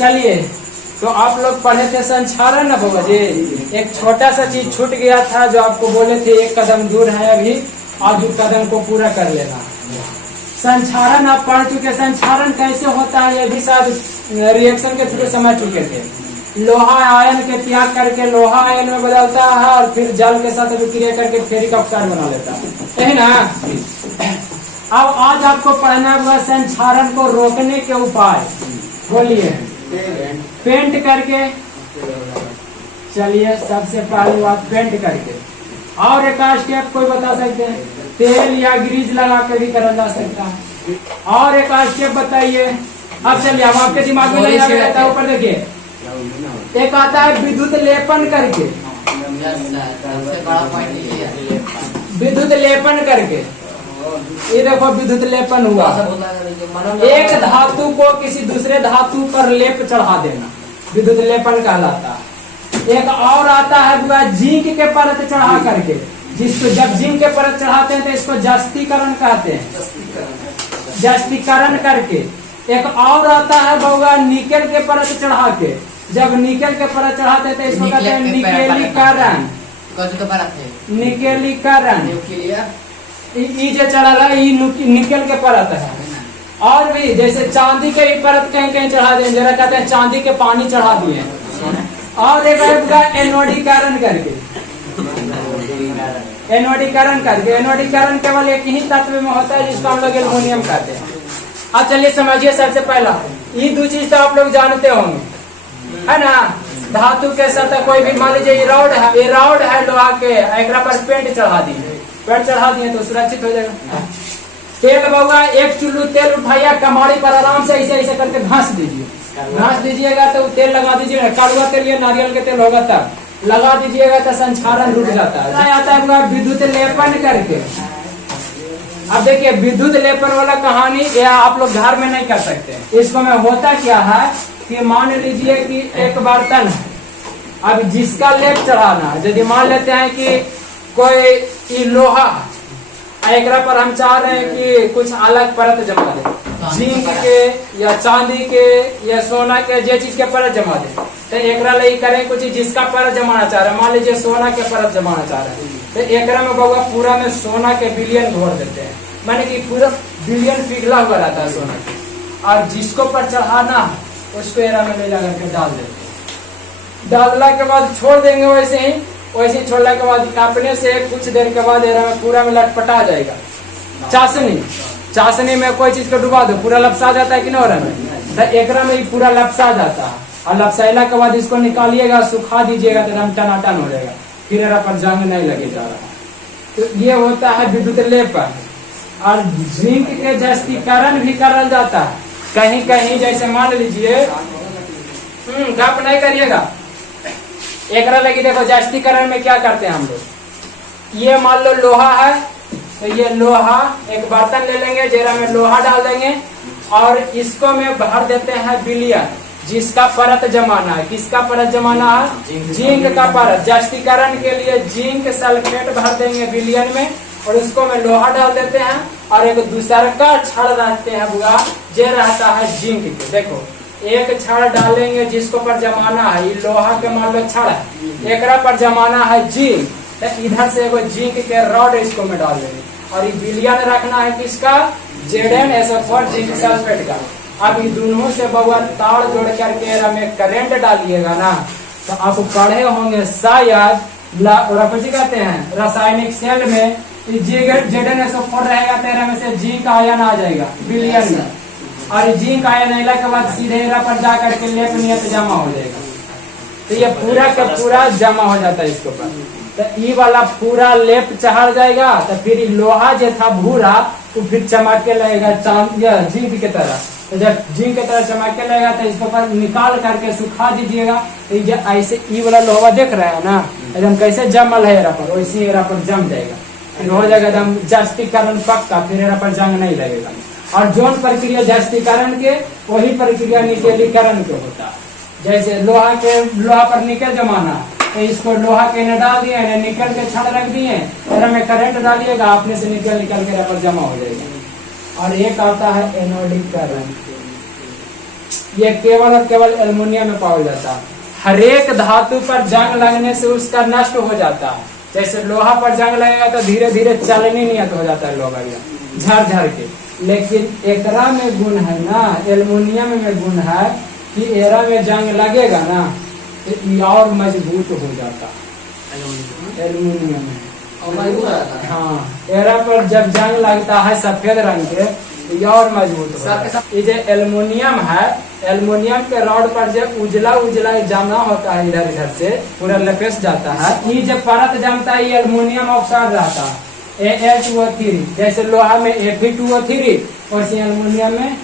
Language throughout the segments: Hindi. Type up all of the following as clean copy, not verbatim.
चलिए, तो आप लोग पढ़े थे संक्षारण ना बाबा जी। एक छोटा सा चीज छूट गया था जो आपको बोले थे एक कदम दूर है अभी, आज उस कदम को पूरा कर लेना। संक्षारण आप पढ़ चुके। संक्षारण कैसे होता है ये भी शायद रिएक्शन के थ्रू समझ चुके थे। लोहा आयन के त्याग करके लोहा आयन में बदलता है और फिर जल के साथ अभिक्रिया करके फेरिक ऑक्साइड बना लेता है, है ना। अब आज आपको पढ़ना होगा संक्षारण को रोकने के उपाय। बोलिए। पेंट करके, चलिए सबसे पहली बात पेंट करके। और एक स्टेप कोई बता सकते हैं? तेल या ग्रीज लगा के भी करा जा सकता है। और एक स्टेप बताइए। अब चलिए, अब आपके दिमाग में नहीं आ रहा है, ऊपर देखिए। एक आता है विद्युत लेपन करके। विद्युत लेपन करके, ये देखो विद्युत लेपन हुआ। एक धातु को किसी दूसरे धातु पर लेप चढ़ा देना, विद्युत लेपन कहलाता है। एक और आता है पूरा जिंक के परत चढ़ा करके, जिसको जब जिंक के परत चढ़ाते हैं तो इसको जस्तीकरण कहते हैं, जस्तीकरण करके। एक और आता है बउआ निकेल के परत चढ़ा के, जब निकेल के परत चढ़ाते हैं तो इसको कहते हैं निकेलीकरण। निकेलीकरण जो चढ़ा निकेल के परत है। और भी जैसे चांदी के परत कहीं कहीं चढ़ा दें, जरा कहते हैं चांदी के पानी चढ़ा दिए। और एक एनोडीकरण करके, एनोडीकरण करके। एनोडीकरण केवल एक ही तत्व में होता है जिसको हम लोग एल्युमिनियम कहते हैं। अब चलिए समझिए, सबसे पहला ये दो चीज तो आप लोग जानते होंगे, है ना। धातु के साथ कोई भी, मान लीजिए ये रॉड है, ये रॉड है लोहा के, एक पर पेंट चढ़ा दिए, पेंट चढ़ा दिए तो सुरक्षित हो जाएगा। तेल बउआ एक चुल्लू तेल उठाइए, कमाड़ी पर आराम से ऐसे ऐसे करके घास दीजिए। घास दीजिएगा तो तेल लगा दीजिएगा, कड़वा तेल या नारियल के तेल होगा तब लगा दीजिएगा तो संक्षारण रुक जाता है। आता है विद्युत लेपन करके। अब देखिए विद्युत लेपन वाला कहानी या आप लोग घर में नहीं कर सकते। इसको में होता क्या है कि मान लीजिए कि एक बर्तन है, अब जिसका लेप चढ़ाना, यदि मान लेते हैं कि कोई लोहा, एक पर हम चाह रहे हैं कि कुछ अलग परत जमा दे, जिंक के या चांदी के या सोना के, जो चीज के परत जमा दे, तो एक करें कुछ जिसका परत जमाना चाह रहे हैं। मान लीजिए सोना के परत जमाना चाह रहे हैं तो एक में बउआ पूरा में सोना के बिलियन घोर देते हैं, माने कि पूरा बिलियन पिघला हुआ रहता है सोना के। और जिसको पर चढ़ाना उसको एरा में ले जा करके डाल देते हैं। डालने के बाद छोड़ देंगे वैसे ही, वैसे छोड़ने के बाद कापने से कुछ देर के बाद एरा में पूरा में लटपटा जाएगा। चाशनी, चाशनी में कोई चीज को डुबा दो, पूरा लपसा जाता है कि नहीं, तो एकरा में पूरा लपसा जाता है। और लपसाइला के बाद इसको निकालिएगा, सुखा दीजिएगा तो एकदम टनाटन हो जाएगा, फिर एरा पर जंग नहीं लगे जा रहा। तो ये होता है विद्युत लेपन। और जिंक के जस्तीकरण भी करल जाता है कहीं कहीं। जैसे मान लीजिए, गप नहीं करिएगा, एकरा लगी देखो जस्तीकरण में क्या करते हैं हम लोग। ये मान लो लोहा है, तो ये लोहा एक बर्तन ले लेंगे, जेरा में लोहा डाल देंगे और इसको में भर देते हैं बिलियन, जिसका परत जमाना है। किसका परत जमाना है? जिंक का परत। जस्तीकरण के लिए जिंक सल्फेट भर देंगे बिलियन में और उसको में लोहा डाल देते हैं और एक दूसरा का छड़ रखते हैं बुआ, जे रहता है जिंक के। देखो एक छड़ डालेंगे जिसको पर जमाना है, ये लोहा के मान लो छड़ है, एकरा पर जमाना है जिंक, तो इधर से एगो जिंक के रॉड इसको में डाल देंगे और ये बिलियन रखना है किसका? ZnSO4 जिंक सल्फेट का। अब ये दोनों से बउआ तार जोड़ करके एरा में करंट डालिएगा ना, तो आप पढ़े होंगे शायद कहते हैं रासायनिक सेल में ZnSO4 रहेगा, तेरा में से जिंक आयन आ जाएगा बिलियन में, और जिंक आयन आने के बाद सीधे एरा पर जा करके लेप नियत जमा हो जाएगा। तो ये पूरा का पूरा जमा हो जाता है इसके ऊपर, तो ये वाला पूरा लेप चढ़ जाएगा। तो फिर लोहा जो था भूरा तो फिर चमक के लगेगा चांद या जिंक की तरह। तो जब जिंक की तरह चमक के लगेगा तो इसके ऊपर निकाल करके सुखा दीजिएगा। तो ये ऐसे ये वाला लोहा देख रहे हैं ना, एकदम कैसे जमल है एरा पर, वैसे एरा पर जम जाएगा, फिर हो जाएगा एकदम जस्तीकरण पक्का, फिर एरा पर जंग नहीं लगेगा। और जोन प्रक्रिया जस्तीकरण के वही प्रक्रिया निकेलीकरण के होता है। जैसे लोहा पर निकल जमाना, तो इसको लोहा के ने डाल दिए, निकल के छड़ रख दिए, में करंट डालिएगा, अपने से निकल के पर जमा हो जाएगा। और एक आता है एनोडीकरण। ये केवल और केवल एल्युमिनियम में पाया जाता है। हर एक धातु पर जंग लगने से उसका नष्ट हो जाता है। जैसे लोहा पर जंग लगेगा तो धीरे धीरे चलनी नहीं हो जाता है लोहा झर झर के, लेकिन एकरा में गुण है ना, एल्युमिनियम में गुण है कि एरा में जंग लगेगा ना तो ये और मजबूत हो जाता है एल्युमिनियम में। हाँ, एरा पर जब जंग लगता है सफेद रंग के तो ये और मजबूत हो जाता है। ये जो एल्युमिनियम है, एल्युमिनियम के रॉड पर जब उजला उजला जमा होता है इधर इधर से पूरा लपेट जाता है, ये जब परत जमता है ये एल्युमिनियम ऑक्साइड रहता है Al2O3। जैसे लोहा में Fe2O3 और एल्युमिनियम में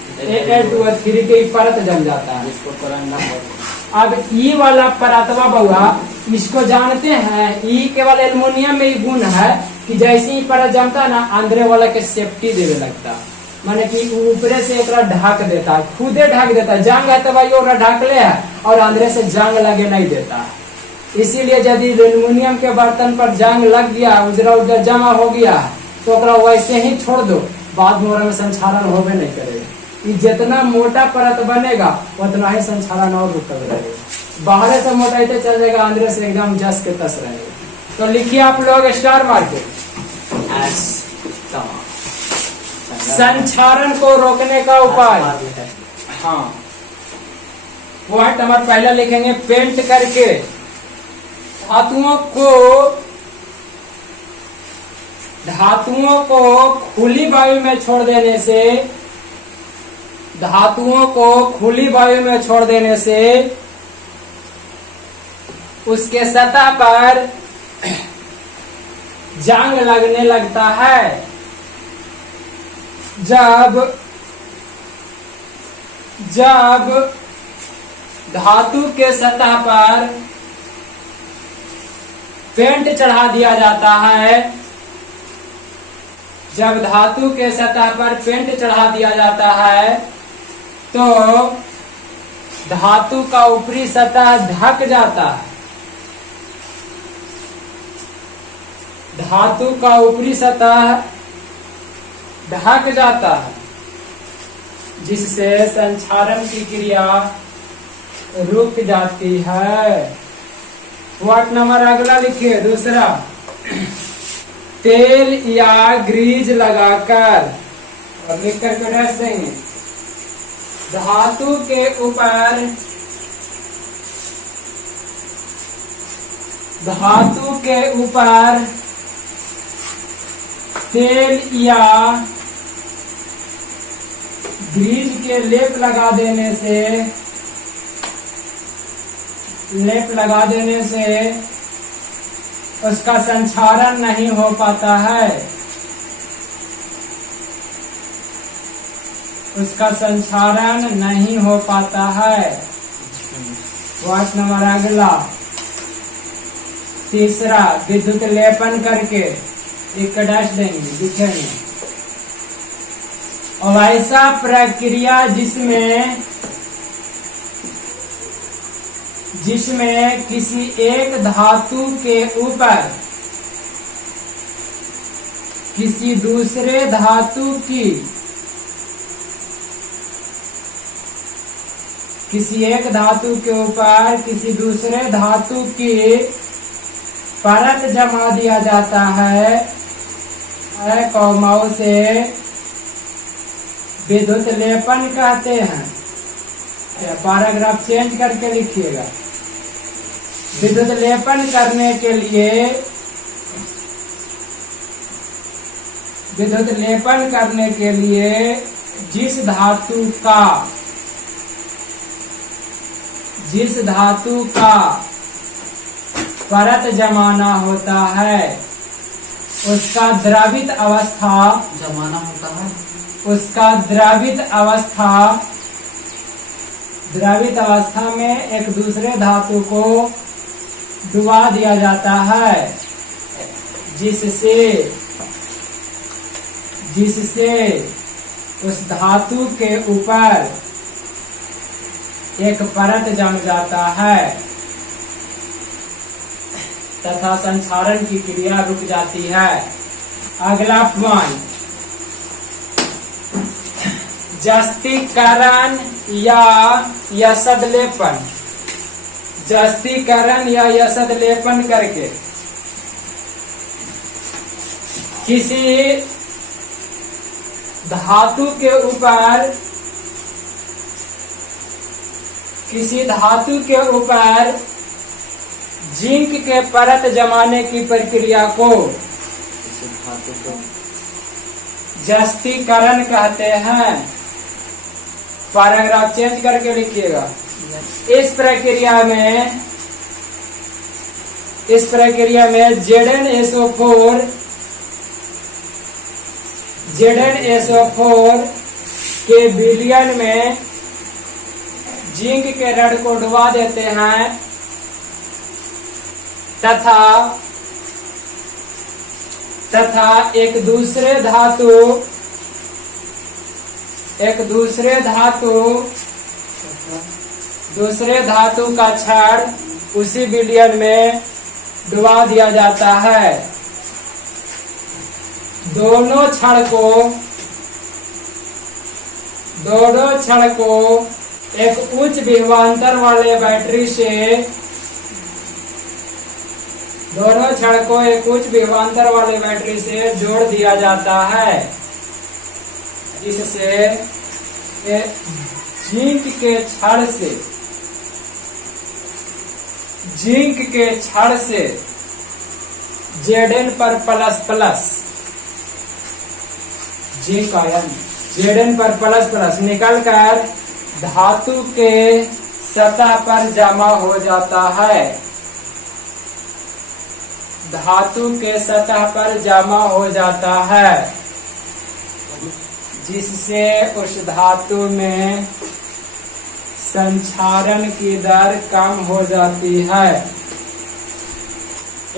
Al2O3 के परत जम जाता है। अब ई वाला परतवा बउआ इसको जानते हैं, ई केवल एल्युमिनियम में ही गुण है कि जैसे ही परत जमता है ना अंदर वाला के सेफ्टी देने लगता है, माने कि ऊपरे से एक ढक देता है, खुदे ढक देता है। जंग है तो भाई वो ढक ले है और अंदर से जंग लगे नहीं देता है। इसीलिए यदि एल्युमिनियम के बर्तन पर जंग लग गया, उजरा उजरा जमा हो गया तो वैसे ही छोड़ दो, बाद में संक्षारण होबे नहीं करेगा। जितना मोटा परत बनेगा उतना ही संक्षारण और रुकल रहेगा। बाहर से मोटा ही चल जाएगा, अंदर से एकदम जस के तस रहेगा। तो लिखिए आप लोग स्टार मार के, संक्षारण को रोकने का उपाय। हाँ, पॉइंट नंबर पहला लिखेंगे, पेंट करके धातुओं को खुली वायु में छोड़ देने से, धातुओं को खुली वायु में छोड़ देने से उसके सतह पर जंग लगने लगता है। जब धातु के सतह पर पेंट चढ़ा दिया जाता है, जब धातु के सतह पर पेंट चढ़ा दिया जाता है तो धातु का ऊपरी सतह ढक जाता है। धातु का ऊपरी सतह ढक जाता है, जिससे संक्षारण की क्रिया रुक जाती है। वाट नंबर अगला लिखिए, दूसरा, तेल या ग्रीज लगाकर, और लिख करके डैश देंगे, धातु के ऊपर तेल या ग्रीज के लेप लगा देने से उसका संक्षारण नहीं हो पाता है, उसका संक्षारण नहीं हो पाता है। वाट नंबर अगला, तीसरा, विद्युत लेपन करके एक डैश देंगे, लिखेंगे, और ऐसा प्रक्रिया जिसमें किसी एक धातु के ऊपर किसी दूसरे धातु की परत जमा दिया जाता है, उसे विद्युत लेपन कहते हैं। पैराग्राफ चेंज करके लिखिएगा। विद्युत लेपन करने के लिए जिस धातु का परत जमाना होता है उसका द्रवित अवस्था में एक दूसरे धातु को डुबा दिया जाता है, जिससे उस धातु के ऊपर एक परत जम जाता है तथा संक्षारण की क्रिया रुक जाती है। अगला पॉइंट, जस्तीकरण या यसदलेपन, जस्तीकरण या यसदलेपन करके किसी धातु के ऊपर, किसी धातु के ऊपर जिंक के परत जमाने की प्रक्रिया को जस्तीकरण कहते हैं। पैराग्राफ चेंज करके लिखिएगा। इस प्रक्रिया में ZnSO4 के विलयन में जिंक के रड को डुबा देते हैं तथा एक दूसरे धातु का छड़ उसी विलयन में डुबा दिया जाता है। दोनों छड़ को एक उच्च विभवांतर वाले बैटरी से जोड़ दिया जाता है, जिससे जिंक के छड़ से Zn पर प्लस जिंक आयन Zn पर प्लस निकल कर धातु के सतह पर जमा हो जाता है, धातु के सतह पर जमा हो जाता है, जिससे उस धातु में संक्षारण की दर कम हो जाती है।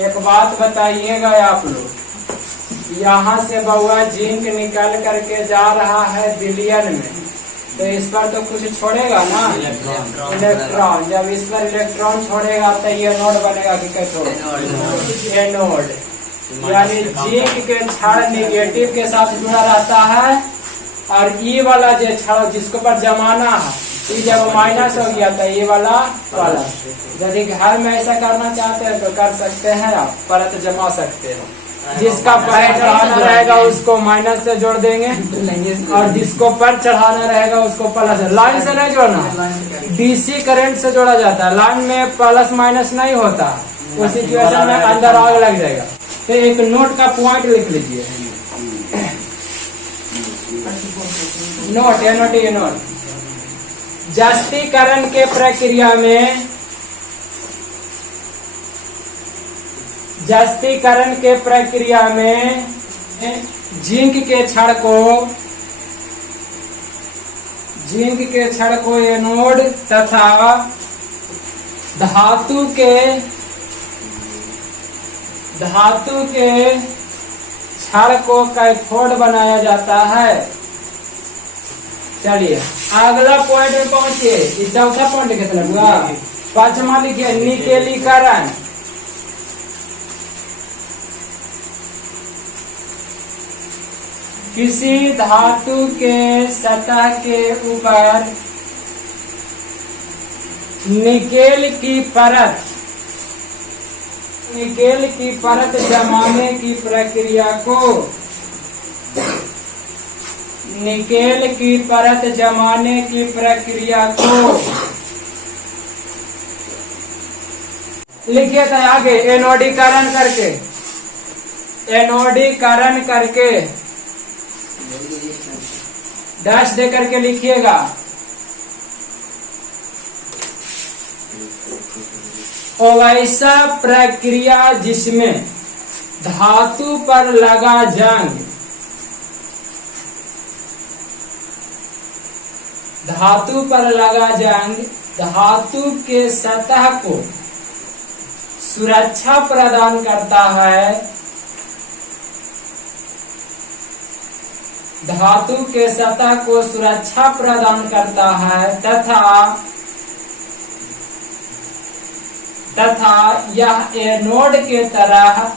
एक बात बताइएगा आप लोग, यहाँ से बउआ जिंक निकल करके जा रहा है विलयन में, तो इस पर तो कुछ छोड़ेगा ना, इलेक्ट्रॉन। जब इस पर इलेक्ट्रॉन छोड़ेगा तो ये नोड बनेगा कि कैसे एनोड, यानी जिंक के छड़ निगेटिव के साथ जुड़ा रहता है, और ई वाला जो छड़ जिसके ऊपर जमाना है, ये जब माइनस हो गया तो ये वाला प्लस। यदि घर में ऐसा करना चाहते हैं तो कर सकते हैं, आप परत जमा सकते हैं। जिसका पर चढ़ाना रहेगा उसको माइनस से जोड़ देंगे, और जिसको पर चढ़ाना रहेगा उसको प्लस। लाइन से नहीं जोड़ना, डीसी करंट से जोड़ा जाता है। लाइन में प्लस माइनस नहीं होता, उस सिचुएशन में अंदर आग लग जाएगा। तो एक नोट का पॉइंट लिख लीजिए, नोट जस्तीकरण के प्रक्रिया में जिंक के छड़ को एनोड तथा धातु के छड़ को कैथोड बनाया जाता है। चलिए अगला पॉइंट में पहुंचिए। ये चौथा पॉइंट लिखे थे ना, पांचवा लिखिए निकेलीकरण। किसी धातु के सतह के ऊपर निकेल की परत जमाने की प्रक्रिया को लिखिए था आगे, एनोडीकरण करके डैश दे करके लिखिएगा। और ऐसा प्रक्रिया जिसमें धातु पर लगा जंग धातु के सतह को सुरक्षा प्रदान करता है, धातु के सतह को सुरक्षा प्रदान करता है तथा यह एनोड के तरह,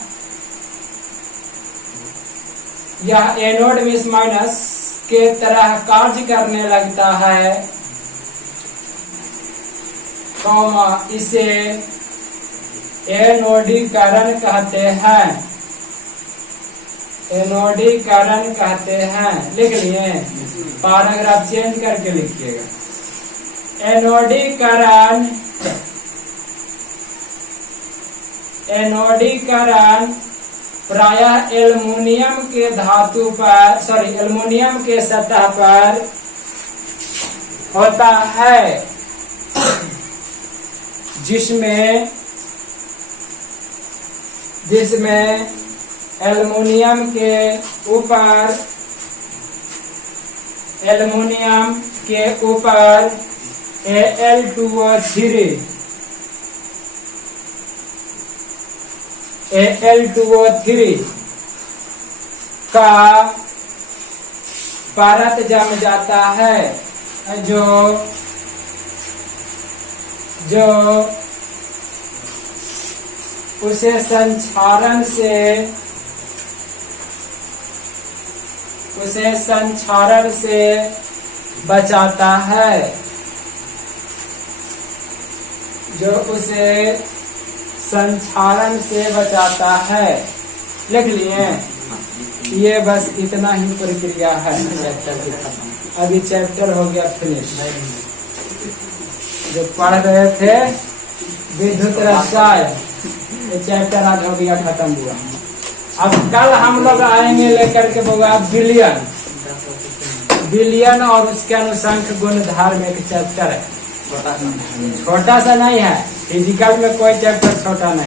यह एनोड मीन्स माइनस, के तरह कार्य करने लगता है, इसे एनोडीकरण कहते हैं। एनोडीकरण कहते हैं। लिख लिए, पैराग्राफ चेंज करके लिखिएगा। एनोडीकरण प्रायः एल्युमिनियम के धातु पर एल्युमिनियम के सतह पर होता है, जिसमें एल्युमिनियम के ऊपर Al2O3 का परत जम जाता है, जो उसे संक्षारण से बचाता है, जो उसे संक्षारण से बचाता है। लिख लिए, ये बस इतना ही प्रक्रिया है चैप्टर की खत्म। अभी चैप्टर हो गया फिनिश। जो पढ़ रहे थे विद्युत रसायन, ये चैप्टर आज हो गया, खत्म हुआ। अब कल हम लोग आएंगे लेकर के बोगा बिलियन और उसके अनुसंख गुणधर्म एक चैप्टर है, छोटा सा नहीं है। फिजिकल में कोई चैप्टर छोटा नहीं।